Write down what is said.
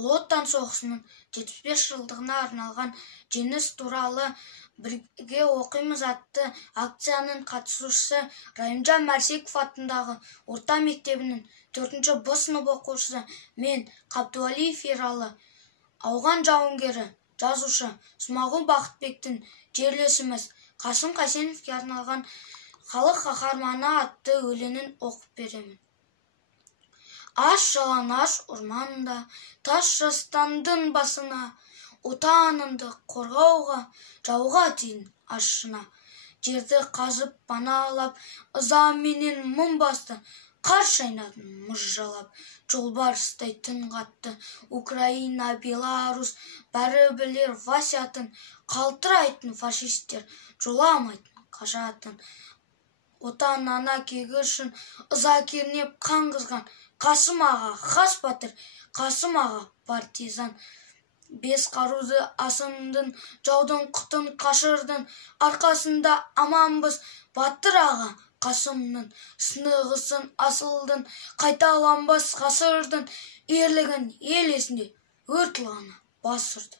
Ұлы Отан соғысының 75 жылдығына арналған жеңіс туралы бірге оқимыз атты акцияның қатысушысы Райымжан Мәрсеков атындағы орта мектебінің 4-ші Б сынып оқушысы мен Қабдуалиев Ералы, ауған жауынгері, жазушы Смағұл Бақытбектің жерлесіміз Қасым Қайсеновке арналған халық қаһарманы атты өлеңін оқып беремін. Аш-жалаңаш орманда таш жастандың басына, отаныңды қорғауға, жауға дейін ашына. Жерді қазып паналап, ызаменен мұң басты, қар шайнадың мұз жалап. Жолбарыстай түн қатты, Украина, Беларусь, бәрі білер васиятын, қалтырайтын фашистер, жоламайтын қажатын. Отан ана кегі үшін ыза кернеп қан қызған, Қасым аға хас батыр, Қасым аға партизан. Бес қаруды асындың, жаудың құтын қашырдың, арқасында аманбыз батыр аға Қасымның. Сынығысын асылдың, қайталанбас ғасырдың, ерлігін ел есінде өр тұлғаны бас ұрды.